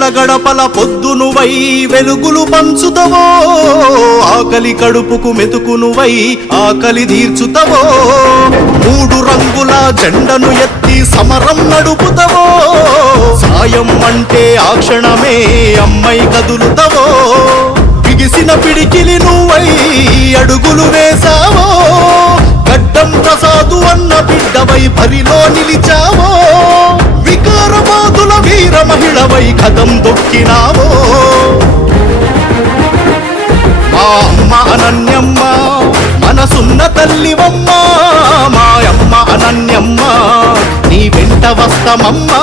పేదల గడపల పొద్దునువై వెలుగులు పంచుతవో, ఆకలి కడుపుకు మెతుకునువై ఆకలి తీర్చుతవో, 3 రంగుల జెండను ఎత్తి సమరం నడుపుతవో, సాయం అంటే ఆ క్షణమే అమ్మై కదులుతవో, బిగిసిన పిడికిలి నువ్వై అడుగులు వేశావో, గడ్డం ప్రసాదు అన్న బిడ్డవై పరిలో నిలిచావో, వికారబాదుల వీర మహిళవై కదం దొక్కినావో. మా అమ్మ అనన్యమ్మ మనసున్న తల్లివమ్మ, మా అమ్మ అనన్యమ్మ నీ వెంట వస్తమమ్మా.